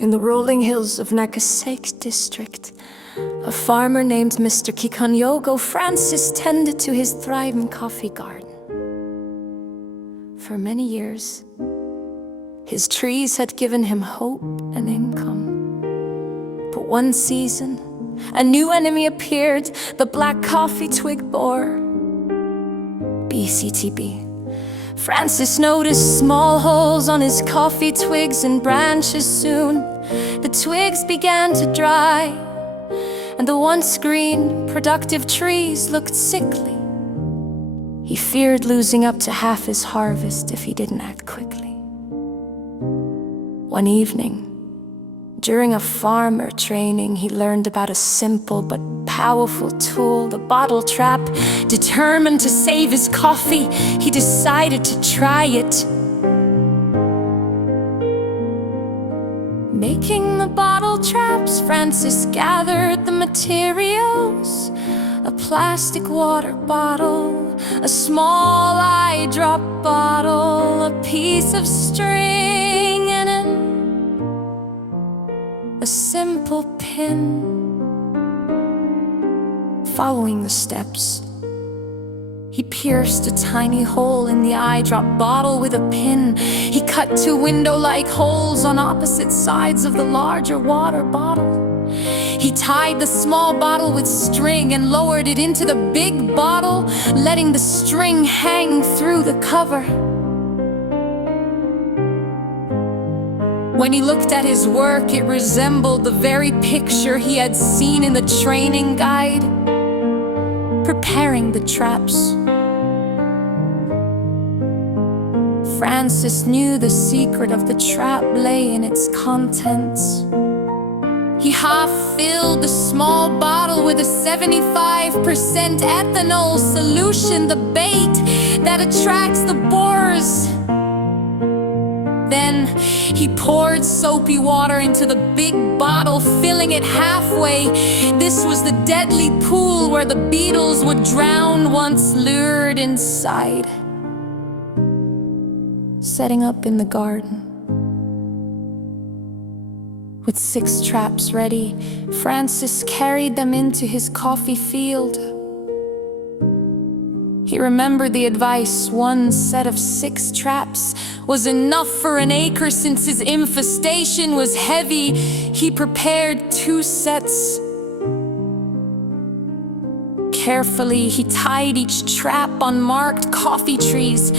In the rolling hills of Nakasake district, a farmer named Mr. Kikonyogo Francis tended to his thriving coffee garden. For many years, his trees had given him hope and income. But one season, a new enemy appeared, the black coffee twig borer, BCTB. Francis noticed small holes on his coffee twigs and branches. Soon, the twigs began to dry, and the once green, productive trees looked sickly. He feared losing up to half his harvest if he didn't act quickly. One evening, during a farmer training, he learned about a simple but powerful tool, the bottle trap. Determined to save his coffee, he decided to try it. Making the bottle traps, Francis gathered the materials: a plastic water bottle, a small eye drop bottle, a piece of string, and a simple pin. Following the steps, he pierced a tiny hole in the eye drop bottle with a pin. He cut two window-like holes on opposite sides of the larger water bottle. He tied the small bottle with string and lowered it into the big bottle, letting the string hang through the cover. When he looked at his work, it resembled the very picture he had seen in the training guide. Preparing the traps. Francis knew the secret of the trap lay in its contents. He half-filled the small bottle with a 75% ethanol solution, the bait that attracts the borers. Then he poured soapy water into the big bottle, filling it halfway. This was the deadly pool where the beetles would drown once lured inside. Setting up in the garden. With 6 traps ready, Francis carried them into his coffee field. He remembered the advice: 1 set of 6 traps was enough for an acre. Since his infestation was heavy, he prepared 2 sets. Carefully, he tied each trap on marked coffee trees,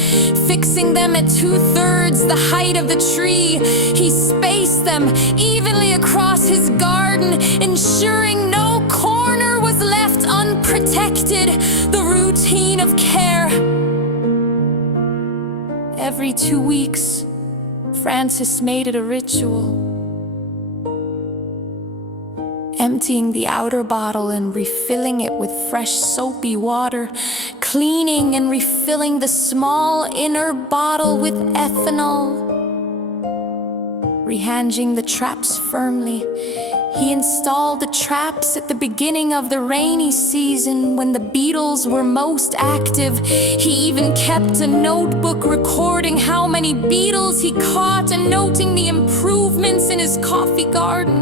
fixing them at 2/3 the height of the tree. He spaced them evenly across his garden, ensuring no corner was left unprotected. The routine of care. Every 2 weeks, Francis made it a ritual. Emptying the outer bottle and refilling it with fresh soapy water, cleaning and refilling the small inner bottle with ethanol. Rehanging the traps firmly, he installed the traps at the beginning of the rainy season when the beetles were most active. He even kept a notebook recording how many beetles he caught and noting the improvements in his coffee garden.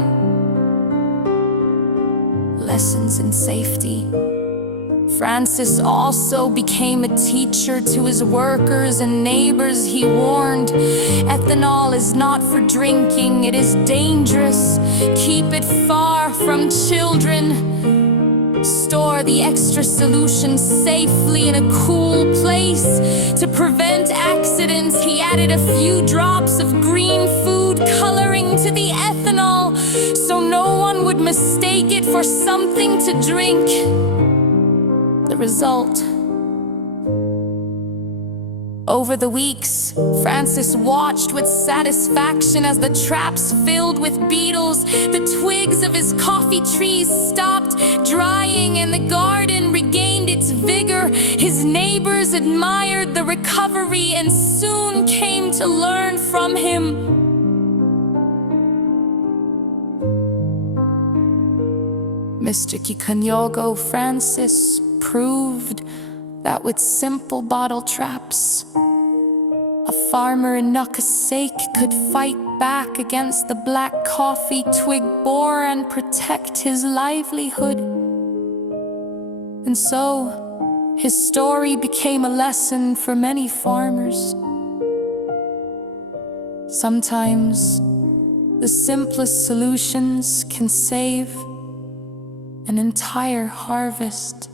Lessons in safety. Francis also became a teacher to his workers and neighbors. He warned, ethanol is not for drinking, it is dangerous. Keep it far from children. Store the extra solution safely in a cool place. To prevent accidents, he added a few drops of green food coloring to the ethanol, so no one would mistake it for something to drink. The result. Over the weeks, Francis watched with satisfaction as the traps filled with beetles. The twigs of his coffee trees stopped drying and the garden regained its vigor. His neighbors admired the recovery and soon came to learn from him. Mr. Kikonyogo Francis proved that with simple bottle traps, a farmer in Nakasake could fight back against the black coffee twig borer and protect his livelihood. And so, his story became a lesson for many farmers. Sometimes, the simplest solutions can save an entire harvest.